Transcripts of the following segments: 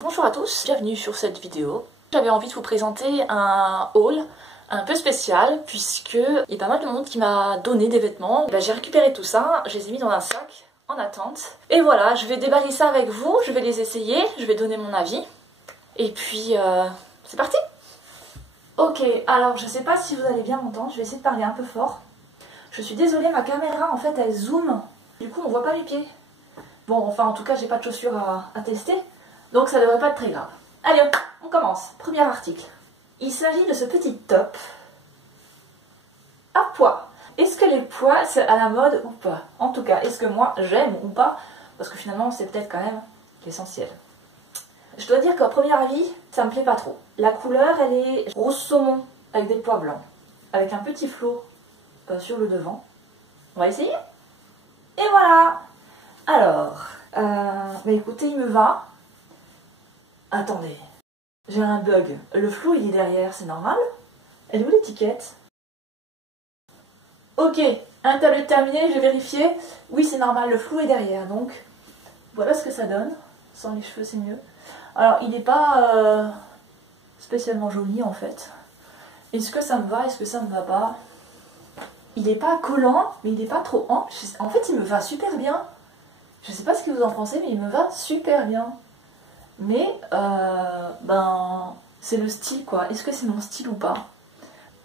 Bonjour à tous, bienvenue sur cette vidéo. J'avais envie de vous présenter un haul un peu spécial puisque il y a pas mal de monde qui m'a donné des vêtements. J'ai récupéré tout ça, je les ai mis dans un sac en attente. Et voilà, je vais déballer ça avec vous, je vais les essayer, je vais donner mon avis. Et puis c'est parti! Ok, alors je sais pas si vous allez bien m'entendre, je vais essayer de parler un peu fort. Je suis désolée, ma caméra en fait elle zoome, du coup on voit pas mes pieds. Bon, enfin en tout cas j'ai pas de chaussures à tester. Donc ça devrait pas être très grave. Allez hop, on commence. Premier article. Il s'agit de ce petit top à pois. Est-ce que les pois c'est à la mode ou pas? En tout cas, est-ce que moi j'aime ou pas? Parce que finalement c'est peut-être quand même l'essentiel. Je dois dire qu'au premier avis, ça me plaît pas trop. La couleur elle est rose saumon avec des pois blancs. Avec un petit flot sur le devant. On va essayer. Et voilà. Alors, bah écoutez, il me va. Attendez, j'ai un bug. Le flou il est derrière, c'est normal? Elle est où l'étiquette? Ok, un tablette terminé, j'ai vérifié. Oui, c'est normal, le flou est derrière. Donc, voilà ce que ça donne. Sans les cheveux, c'est mieux. Alors, il n'est pas spécialement joli en fait. Est-ce que ça me va? Est-ce que ça me va pas? Il n'est pas collant, mais il n'est pas trop ample. En fait, il me va super bien. Je sais pas ce que vous en pensez, mais il me va super bien. Mais, ben, c'est le style quoi. Est-ce que c'est mon style ou pas?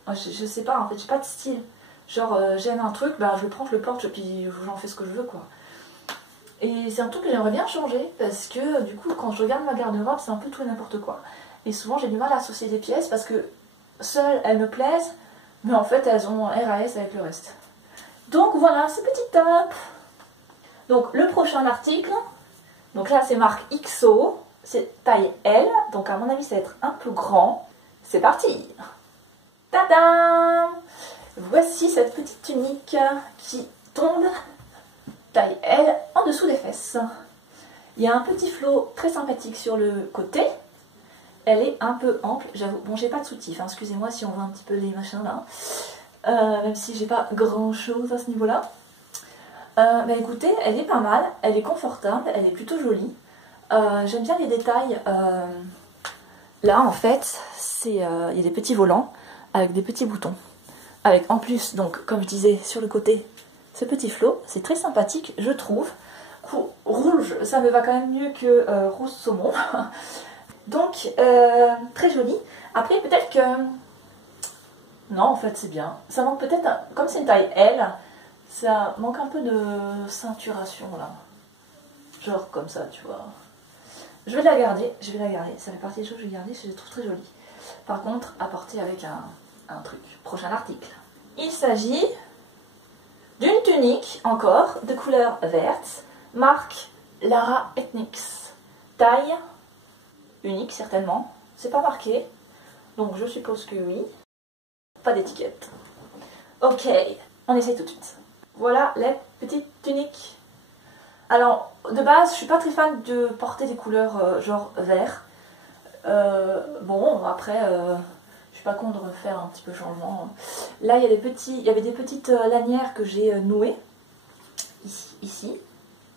Je sais pas, en fait, j'ai pas de style. Genre, j'aime un truc, ben, je le prends, je le porte, puis j'en fais ce que je veux quoi. Et c'est un truc que j'aimerais bien changer, parce que du coup, quand je regarde ma garde-robe, c'est un peu tout et n'importe quoi. Et souvent, j'ai du mal à associer des pièces, parce que seules, elles me plaisent, mais en fait, elles ont RAS avec le reste. Donc voilà, ce petit top. Donc, le prochain article, donc là, c'est marque XO. C'est taille L, donc à mon avis ça va être un peu grand. C'est parti! Tadam! Voici cette petite tunique qui tombe, taille L, en dessous des fesses. Il y a un petit flot très sympathique sur le côté. Elle est un peu ample, j'avoue. Bon, j'ai pas de soutif, hein. Excusez-moi si on voit un petit peu les machins là. Même si j'ai pas grand chose à ce niveau-là. Bah écoutez, elle est pas mal, elle est confortable, elle est plutôt jolie. J'aime bien les détails. Là en fait, il y a des petits volants avec des petits boutons. Avec en plus, donc comme je disais, sur le côté, ce petit flot. C'est très sympathique, je trouve. Rouge, ça me va quand même mieux que rose saumon. Donc, très joli. Après, peut-être que... Non, en fait, c'est bien. Ça manque peut-être, comme c'est une taille L, ça manque un peu de ceinturation là. Genre comme ça, tu vois. Je vais la garder, ça fait partie des choses que je vais garder, je les trouve très jolies. Par contre, à porter avec un truc. Prochain article. Il s'agit d'une tunique, encore, de couleur verte, marque Lara Ethnics. Taille unique, certainement. C'est pas marqué, donc je suppose que oui. Pas d'étiquette. Ok, on essaye tout de suite. Voilà les petites tuniques. Alors, de base, je suis pas très fan de porter des couleurs genre vert. Bon, après, je suis pas contre de faire un petit peu changement. Là, il y avait des petites lanières que j'ai nouées, ici,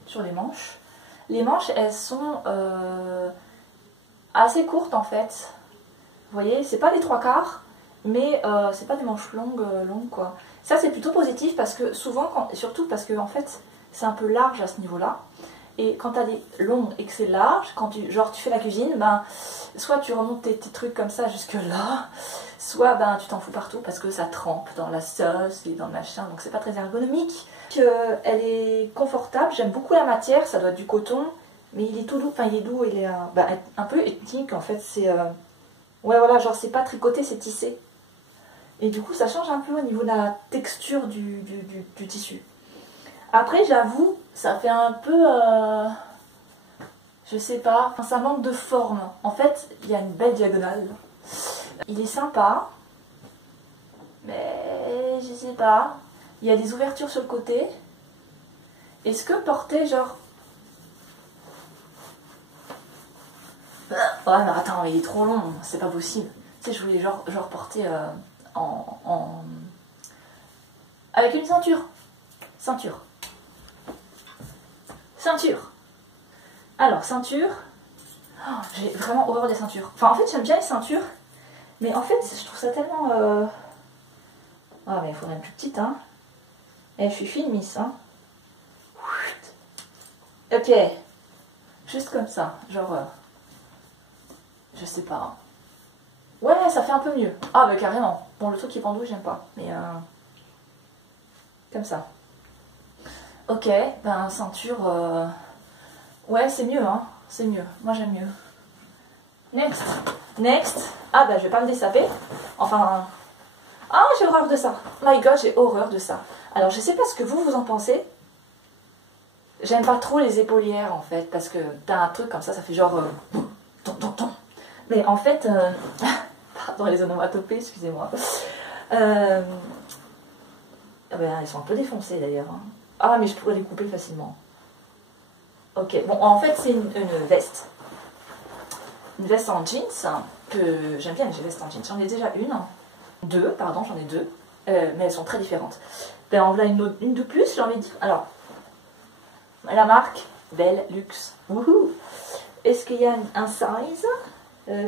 sur les manches. Les manches, elles sont assez courtes en fait. Vous voyez, c'est pas des 3/4, mais c'est pas des manches longues quoi. Ça, c'est plutôt positif parce que souvent, surtout parce que en fait, c'est un peu large à ce niveau-là. Et quand tu as des longues et que c'est large, quand tu fais la cuisine, ben, soit tu remontes tes trucs comme ça jusque là, soit ben, tu t'en fous partout parce que ça trempe dans la sauce et dans le machin, donc c'est pas très ergonomique. Elle est confortable, j'aime beaucoup la matière, ça doit être du coton, mais il est tout doux, enfin il est doux, il est un peu ethnique en fait, c'est... Ouais voilà, genre c'est pas tricoté, c'est tissé. Et du coup ça change un peu au niveau de la texture du tissu. Après, j'avoue, ça fait un peu... je sais pas, ça manque de forme. En fait, il y a une belle diagonale. Il est sympa, mais je sais pas. Il y a des ouvertures sur le côté. Est-ce que porter genre... Ouais, mais attends, il est trop long, c'est pas possible. Tu sais, je voulais genre porter avec une ceinture. Ceinture. Alors, ceinture. Oh, j'ai vraiment horreur des ceintures. Enfin, en fait, j'aime bien les ceintures. Mais en fait, je trouve ça tellement... Ah, mais il faudrait une plus petite, hein. Et je suis fine, miss, hein. Ok. Juste comme ça. Genre... je sais pas. Ouais, ça fait un peu mieux. Ah, bah carrément. Bon, le truc qui pendouille, j'aime pas. Mais... comme ça. Ok, ben ceinture... Ouais, c'est mieux, hein. C'est mieux. Moi, j'aime mieux. Next. Next. Ah, bah, je vais pas me dessaper. Enfin... Ah, j'ai horreur de ça. My God, j'ai horreur de ça. Alors, je sais pas ce que vous en pensez. J'aime pas trop les épaulières, en fait, parce que t'as un truc comme ça fait genre... Mais en fait... Pardon, les onomatopées, excusez-moi. Ben, ils sont un peu défoncés, d'ailleurs. Hein. Ah, mais je pourrais les couper facilement. Ok, bon, en fait, c'est une veste. Une veste en jeans, que j'aime bien les vestes en jeans. J'en ai déjà une. Deux, pardon, j'en ai deux. Mais elles sont très différentes. Ben, en voilà une de plus, j'ai envie de dire. Alors, la marque, Belle Luxe. Wouhou! Est-ce qu'il y a un size?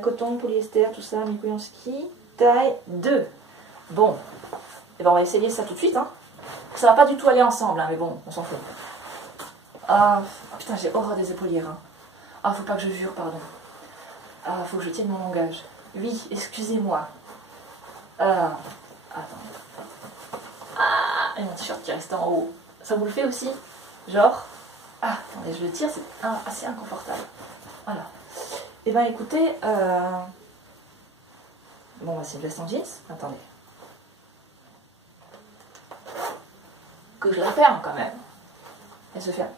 Coton, polyester, tout ça, Mikoyanski. Taille 2. Bon, et ben, on va essayer ça tout de suite. Hein. Ça va pas du tout aller ensemble, hein, mais bon, on s'en fout. Ah, putain, j'ai horreur des épaulières. Hein. Ah, faut pas que je jure, pardon. Ah, faut que je tienne mon langage. Oui, excusez-moi. Attends. Ah, et mon t-shirt qui reste en haut. Ça vous le fait aussi? Genre... Ah, attendez, je le tire, c'est assez inconfortable. Voilà. Et ben écoutez, bon, bah, c'est une veste en jeans. Attendez. Que je la ferme quand même. Elle se ferme.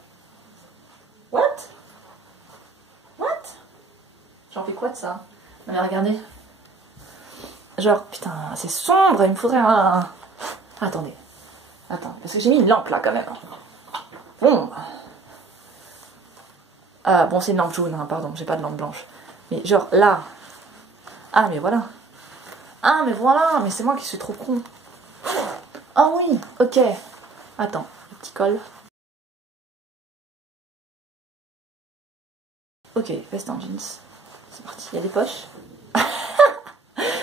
What? What? J'en fais quoi de ça? Non mais regardez. Genre, putain, c'est sombre, il me faudrait un... Attendez. Attends, parce que j'ai mis une lampe là quand même. Bon. Bon, c'est une lampe jaune, hein, pardon, j'ai pas de lampe blanche. Mais genre là. Ah, mais voilà. Ah, mais voilà, mais c'est moi qui suis trop con. Ah oui, ok. Attends, le petit col. Ok, veste en jeans. C'est parti, il y a des poches.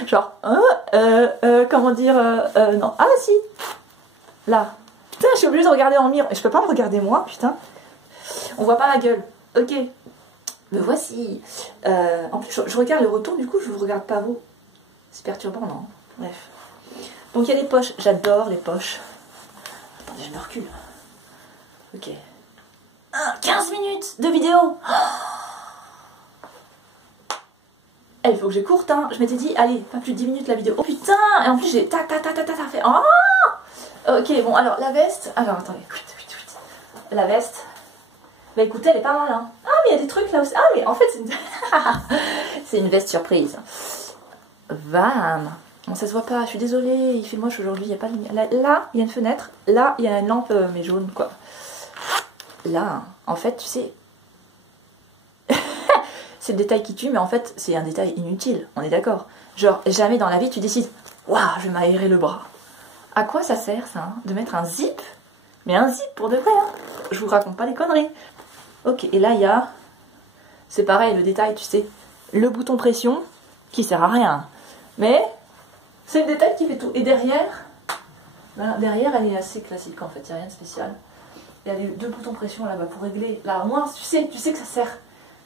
Genre, comment dire, non. Ah si. Là. Putain, je suis obligée de regarder en miroir. Et je peux pas me regarder moi, putain. On voit pas ma gueule. Ok. Me voici. En plus, je regarde le retour, du coup, je vous regarde pas vous. C'est perturbant, non? Bref. Donc, il y a des poches. J'adore les poches. Attendez, je me recule. Ok. 15 minutes de vidéo. Il faut que j'ai courte, hein. Je m'étais dit, allez, pas plus de 10 minutes la vidéo. Oh putain. Et en plus, j'ai ta fait. Oh. Ok, bon, alors, la veste. Alors, attendez. La veste. Bah écoutez, elle est pas mal, hein. Ah, mais il y a des trucs là aussi. Ah, mais en fait, c'est une... c'est une veste surprise. Bam. Bon, ça se voit pas, je suis désolée, il fait moche aujourd'hui, il n'y a pas de lumière. Là, il y a une fenêtre. Là, il y a une lampe, mais jaune, quoi. Là, en fait, tu sais... c'est le détail qui tue, mais en fait, c'est un détail inutile, on est d'accord. Genre, jamais dans la vie, tu décides, waouh, je vais m'aérer le bras. À quoi ça sert, ça, hein, de mettre un zip? Mais un zip, pour de vrai, hein. Je vous raconte pas des conneries. Ok, et là, il y a... C'est pareil, le détail, tu sais. Le bouton pression, qui sert à rien. Mais, c'est le détail qui fait tout. Et derrière... Voilà, derrière, elle est assez classique, en fait. Il n'y a rien de spécial. Il y a les deux boutons pression, là-bas, pour régler... Là, au moins, tu sais que ça sert.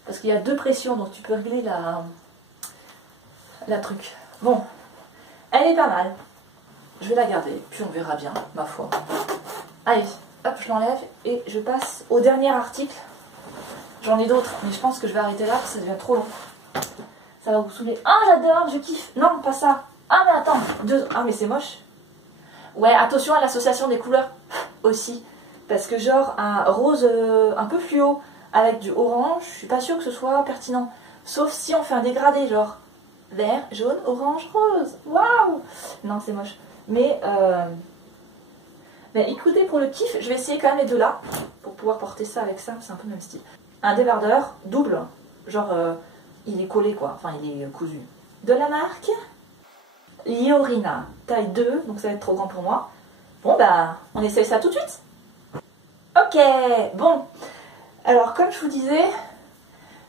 Parce qu'il y a deux pressions, donc tu peux régler la truc. Bon, elle est pas mal. Je vais la garder, puis on verra bien, ma foi. Allez, hop, je l'enlève et je passe au dernier article. J'en ai d'autres, mais je pense que je vais arrêter là parce que ça devient trop long. Ça va vous saouler. Ah, j'adore, je kiffe. Non, pas ça. Ah, mais attends, ah, mais c'est moche. Ouais, attention à l'association des couleurs aussi. Parce que genre, un rose un peu fluo avec du orange, je suis pas sûre que ce soit pertinent. Sauf si on fait un dégradé, genre vert, jaune, orange, rose. Waouh! Non, c'est moche. Mais écoutez, pour le kiff, je vais essayer quand même les deux là. Pour pouvoir porter ça avec ça, c'est un peu le même style. Un débardeur double. Genre, il est collé quoi. Enfin, il est cousu. De la marque Liorina. Taille 2, donc ça va être trop grand pour moi. Bon, bah, on essaye ça tout de suite. Ok, bon. Alors, comme je vous disais,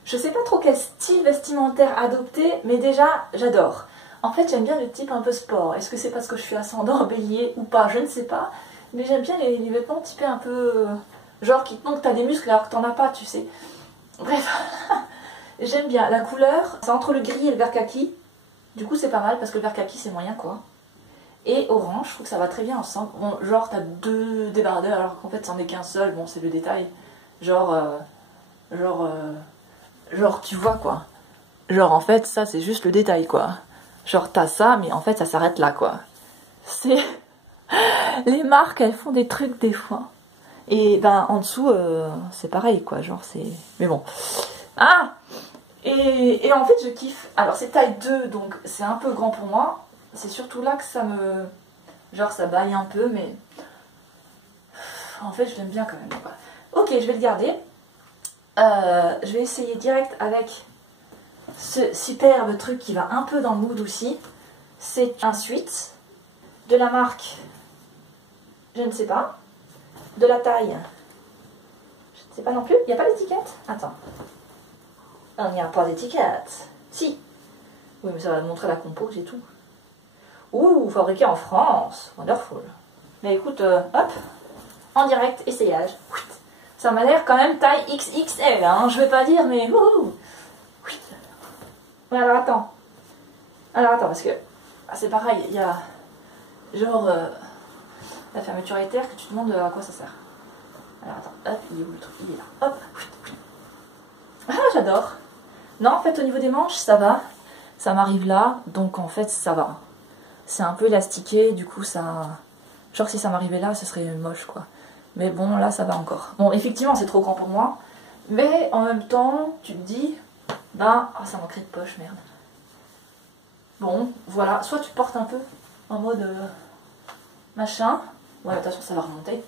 Je sais pas trop quel style vestimentaire adopter, mais déjà, j'adore. En fait, j'aime bien le type un peu sport. Est-ce que c'est parce que je suis ascendant bélier ou pas? Je ne sais pas. Mais j'aime bien les vêtements typés un peu... genre qui te montrent que t'as des muscles alors que t'en as pas, tu sais. Bref, j'aime bien. La couleur, c'est entre le gris et le vert kaki. Du coup, c'est pas mal parce que le vert kaki, c'est moyen, quoi. Et orange, je trouve que ça va très bien ensemble. Bon, genre, t'as deux débardeurs alors qu'en fait, c'en est qu'un seul. Bon, c'est le détail. Genre, tu vois, quoi. Genre, en fait, ça, c'est juste le détail, quoi. Genre, t'as ça, mais en fait, ça s'arrête là, quoi. C'est... Les marques, elles font des trucs, des fois. Et, ben, en dessous, c'est pareil, quoi. Genre, c'est... Mais bon. Ah! Et en fait, je kiffe. Alors, c'est taille 2, donc c'est un peu grand pour moi. C'est surtout là que ça me... Genre, ça baille un peu, mais... En fait, je l'aime bien, quand même, quoi. Ok, je vais le garder. Je vais essayer direct avec ce superbe truc qui va un peu dans le mood aussi. C'est un sweat de la marque, je ne sais pas, de la taille, je ne sais pas non plus. Il n'y a pas d'étiquette? Attends. Il n'y a pas d'étiquette. Si. Oui, mais ça va montrer la compo, c'est tout. Ouh, fabriqué en France. Wonderful. Mais écoute, hop, en direct, essayage. Ça m'a l'air quand même taille XXL, hein, je vais pas dire, mais wouhou. Ouais, alors attends, parce que c'est pareil, il y a genre la fermeture éther que tu te demandes à quoi ça sert. Alors attends, hop, il est où le truc? Il est là, hop. Ah, j'adore. Non, en fait, au niveau des manches, ça va. Ça m'arrive là, donc en fait, ça va. C'est un peu élastiqué, du coup, ça... Genre, si ça m'arrivait là, ce serait moche, quoi. Mais bon, là, ça va encore. Bon, effectivement, c'est trop grand pour moi. Mais en même temps, tu te dis... Ben, oh, ça manquerait de poche, merde. Bon, voilà. Soit tu portes un peu en mode... machin. Ouais, de toute façon, ça va remonter.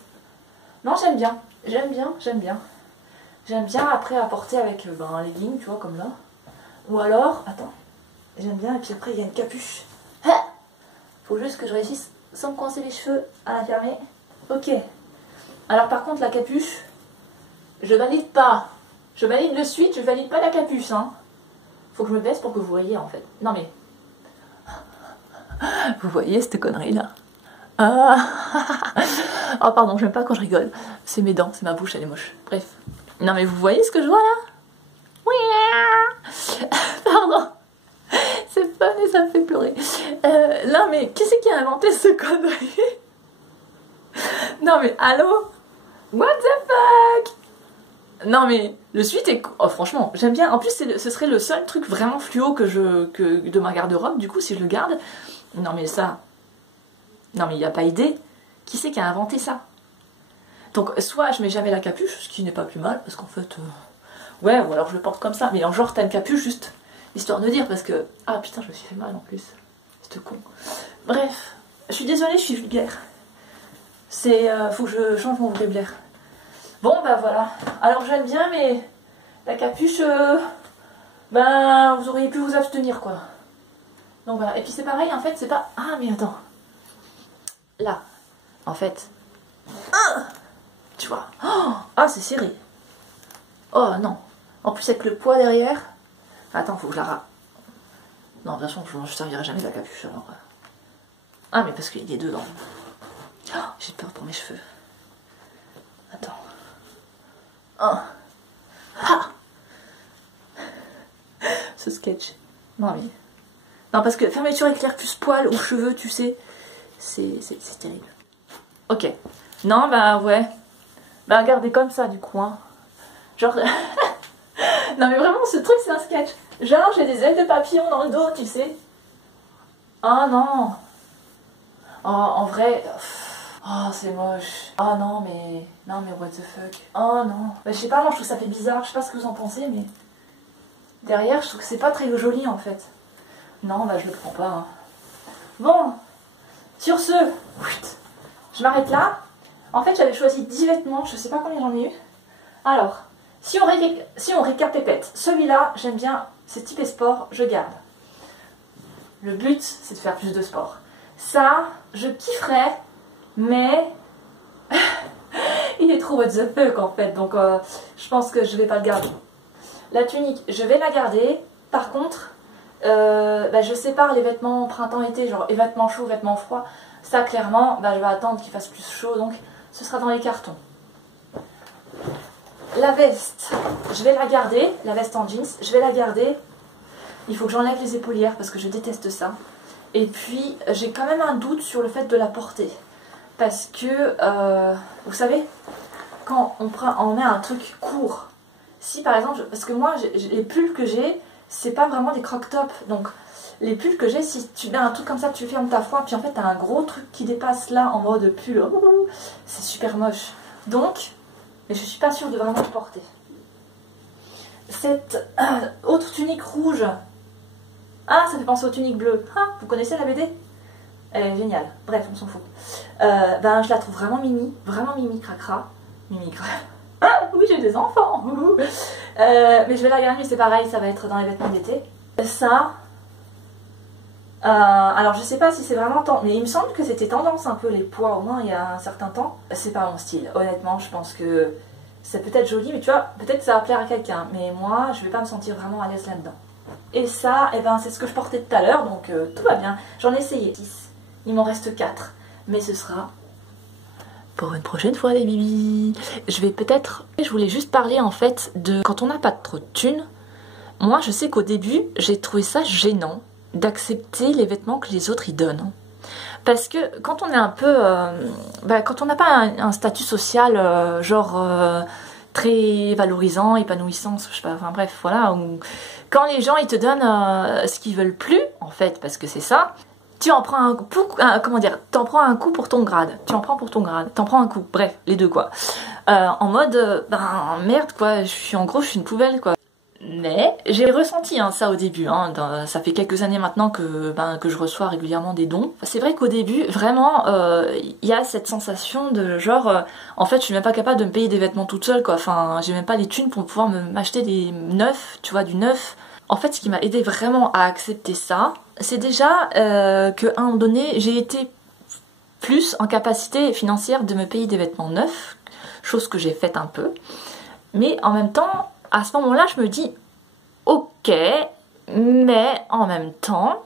Non, j'aime bien. J'aime bien. J'aime bien après apporter avec un legging, tu vois, comme là. Ou alors... Attends. J'aime bien. Et puis après, il y a une capuche. Faut juste que je réussisse sans me coincer les cheveux à la fermer. Ok. Alors par contre, la capuche, je valide pas. Je valide le sweat, je valide pas la capuche, hein. Faut que je me baisse pour que vous voyez, en fait. Non mais... Vous voyez cette connerie-là? Ah. Oh pardon, j'aime pas quand je rigole. C'est mes dents, c'est ma bouche, elle est moche. Bref. Non mais vous voyez ce que je vois là? Oui. Pardon. C'est fun et ça me fait pleurer. Non mais, qui c'est qui a inventé ce connerie? Non mais, allô? What the fuck? Non mais, le sweat est... Oh franchement, j'aime bien. En plus, ce serait le seul truc vraiment fluo de ma garde-robe, du coup, si je le garde. Non mais ça... Non mais il n'y a pas idée. Qui c'est qui a inventé ça? Donc, soit je mets jamais la capuche, ce qui n'est pas plus mal, parce qu'en fait... Ouais, ou alors je le porte comme ça. Mais en genre, t'as une capuche, juste... Histoire de dire, parce que... Ah putain, je me suis fait mal en plus. C'est con. Bref, je suis désolée, je suis vulgaire. C'est... faut que je change mon vocabulaire. Bon, bah voilà. Alors j'aime bien, mais... La capuche... ben, vous auriez pu vous abstenir, quoi. Donc voilà. Et puis c'est pareil, en fait, c'est pas... Ah, mais attends. Là. En fait... Tu vois. Ah, c'est serré. Oh, non. En plus, avec le poids derrière... Attends, faut que je la rate. Non, de toute façon, je ne servirai jamais de la capuche, alors... Ah, mais parce qu'il est dedans. Oh, j'ai peur pour mes cheveux. Attends. Oh. Ah. Ce sketch. Non, mais... Non, parce que fermeture éclair plus poil aux cheveux, tu sais, c'est terrible. Ok. Non, bah, ouais. Bah, regardez comme ça, du coup, hein. Genre... Non, mais vraiment, ce truc, c'est un sketch. Genre, j'ai des ailes de papillon dans le dos, tu sais. Oh, non. Oh, en vrai... Oh, c'est moche. Oh, non, mais... Non, mais what the fuck. Oh, non. Bah, je sais pas, moi, je trouve que ça fait bizarre. Je sais pas ce que vous en pensez, mais... Derrière, je trouve que c'est pas très joli, en fait. Non, bah, je le prends pas, hein. Bon. Sur ce... Je m'arrête là. En fait, j'avais choisi 10 vêtements. Je sais pas combien j'en ai eu. Alors... Si on récapépète, celui-là, j'aime bien, c'est typé sport, je garde. Le but, c'est de faire plus de sport. Ça, je kifferais, mais il est trop what the fuck en fait, donc je pense que je vais pas le garder. La tunique, je vais la garder. Par contre, je sépare les vêtements printemps-été, genre les vêtements chauds, vêtements froids. Ça, clairement, je vais attendre qu'il fasse plus chaud, donc ce sera dans les cartons. La veste, je vais la garder. La veste en jeans, je vais la garder. Il faut que j'enlève les épaulières parce que je déteste ça. Et puis, j'ai quand même un doute sur le fait de la porter. Parce que, vous savez, quand on met un truc court, si par exemple, parce que moi, les pulls que j'ai, c'est pas vraiment des croc-top. Donc, les pulls que j'ai, si tu mets un truc comme ça, tu fermes ta foi, puis en fait, t'as un gros truc qui dépasse là en mode pull. C'est super moche. Donc, mais je suis pas sûre de vraiment le porter. Cette autre tunique rouge, ah, ça fait penser aux tuniques bleues. Ah, vous connaissez la BD? Elle est géniale. Bref, on s'en fout. Je la trouve vraiment mimi cracra. Mimi cracra. Ah, oui, j'ai des enfants. Mais je vais la garder, c'est pareil, ça va être dans les vêtements d'été. Ça. Alors, je sais pas si c'est vraiment tendance, mais il me semble que c'était tendance un peu les pois, au moins il y a un certain temps. C'est pas mon style. Honnêtement, je pense que c'est peut-être joli, mais tu vois, peut-être que ça va plaire à quelqu'un. Mais moi, je vais pas me sentir vraiment à l'aise là-dedans. Et ça, c'est ce que je portais tout à l'heure, donc tout va bien. J'en ai essayé 6. Il m'en reste 4. Mais ce sera pour une prochaine fois les bibis. Je voulais juste parler en fait de quand on n'a pas trop de thunes. Moi je sais qu'au début j'ai trouvé ça gênant d'accepter les vêtements que les autres y donnent. Parce que quand on est un peu... quand on n'a pas un statut social très valorisant, épanouissant, je sais pas, enfin bref, voilà. Quand les gens ils te donnent ce qu'ils veulent plus, en fait, parce que c'est ça, tu en prends un coup, t'en prends un coup pour ton grade, tu en prends pour ton grade, t'en prends un coup, bref, les deux quoi. En mode, merde quoi, je suis une poubelle quoi. Mais j'ai ressenti ça au début, ça fait quelques années maintenant que je reçois régulièrement des dons. C'est vrai qu'au début, vraiment, il y a cette sensation de genre, en fait je suis même pas capable de me payer des vêtements toute seule quoi, enfin j'ai même pas les thunes pour pouvoir m'acheter des neufs, tu vois, du neuf. En fait ce qui m'a aidé vraiment à accepter ça, c'est déjà qu'à un moment donné j'ai été plus en capacité financière de me payer des vêtements neufs, chose que j'ai faite un peu, mais en même temps, à ce moment-là, je me dis, ok, mais en même temps,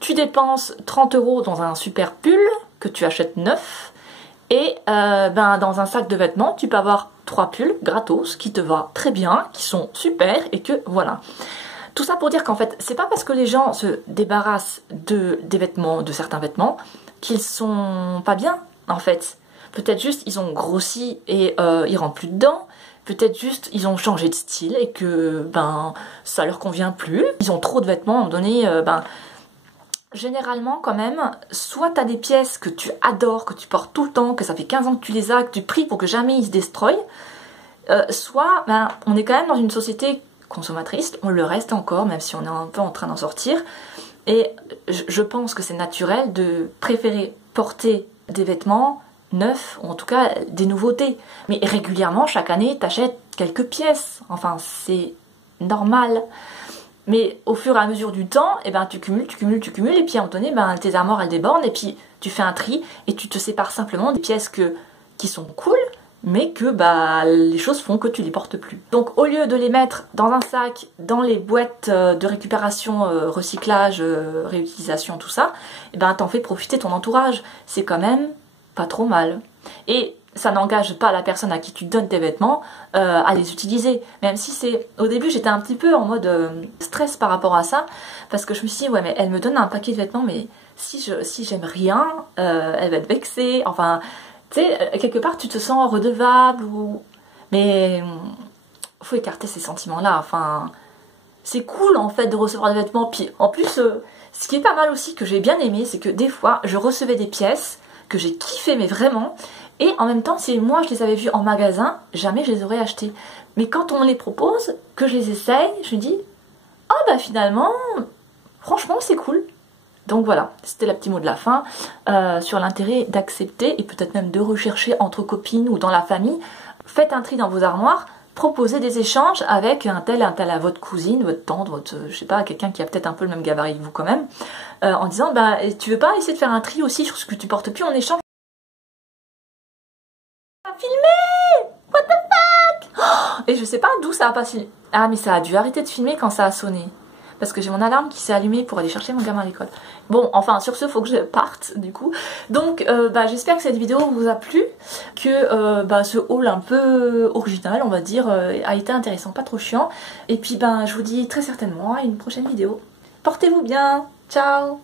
tu dépenses 30 € dans un super pull que tu achètes neuf, et dans un sac de vêtements, tu peux avoir 3 pulls gratos qui te vont très bien, qui sont super, et que voilà. Tout ça pour dire qu'en fait, c'est pas parce que les gens se débarrassent de certains vêtements, qu'ils sont pas bien, en fait. Peut-être juste, ils ont grossi et ils rentrent plus dedans. Peut-être juste ils ont changé de style et que ça leur convient plus. Ils ont trop de vêtements à un moment donné. Généralement quand même, soit tu as des pièces que tu adores, que tu portes tout le temps, que ça fait 15 ans que tu les as, que tu pries pour que jamais ils se destroyent. Soit on est quand même dans une société consommatrice, on le reste encore même si on est un peu en train d'en sortir. Et je pense que c'est naturel de préférer porter des vêtements neufs, ou en tout cas des nouveautés. Mais régulièrement, chaque année, t'achètes quelques pièces. Enfin, c'est normal. Mais au fur et à mesure du temps, tu cumules, et puis à un moment donné, tes armoires, elles débordent, et puis tu fais un tri, et tu te sépares simplement des pièces qui sont cool, mais que les choses font que tu les portes plus. Donc au lieu de les mettre dans un sac, dans les boîtes de récupération, recyclage, réutilisation, tout ça, t'en fais profiter ton entourage. C'est quand même pas trop mal. Et ça n'engage pas la personne à qui tu donnes tes vêtements à les utiliser. Même si c'est... Au début, j'étais un petit peu en mode stress par rapport à ça, parce que je me suis dit, ouais, mais elle me donne un paquet de vêtements, mais si j'aime rien, elle va être vexée. Enfin, tu sais, quelque part, tu te sens redevable, mais faut écarter ces sentiments-là. Enfin, c'est cool, en fait, de recevoir des vêtements. Puis, en plus, ce qui est pas mal aussi, que j'ai bien aimé, c'est que des fois, je recevais des pièces que j'ai kiffé mais vraiment, et en même temps si moi je les avais vues en magasin, jamais je les aurais achetées. Mais quand on me les propose, que je les essaye, je me dis finalement franchement c'est cool. Donc voilà, c'était le petit mot de la fin sur l'intérêt d'accepter et peut-être même de rechercher entre copines ou dans la famille. Faites un tri dans vos armoires, proposez des échanges avec un tel à votre cousine, votre tante, je sais pas, quelqu'un qui a peut-être un peu le même gabarit que vous quand même, en disant tu veux pas essayer de faire un tri aussi sur ce que tu portes plus en échange? Filmer! What the fuck? Et je sais pas d'où ça a passé. Ah mais ça a dû arrêter de filmer quand ça a sonné. Parce que j'ai mon alarme qui s'est allumée pour aller chercher mon gamin à l'école. Bon, enfin sur ce, faut que je parte du coup. Donc j'espère que cette vidéo vous a plu, que ce haul un peu original, on va dire, a été intéressant, pas trop chiant. Et puis je vous dis très certainement à une prochaine vidéo. Portez-vous bien, ciao!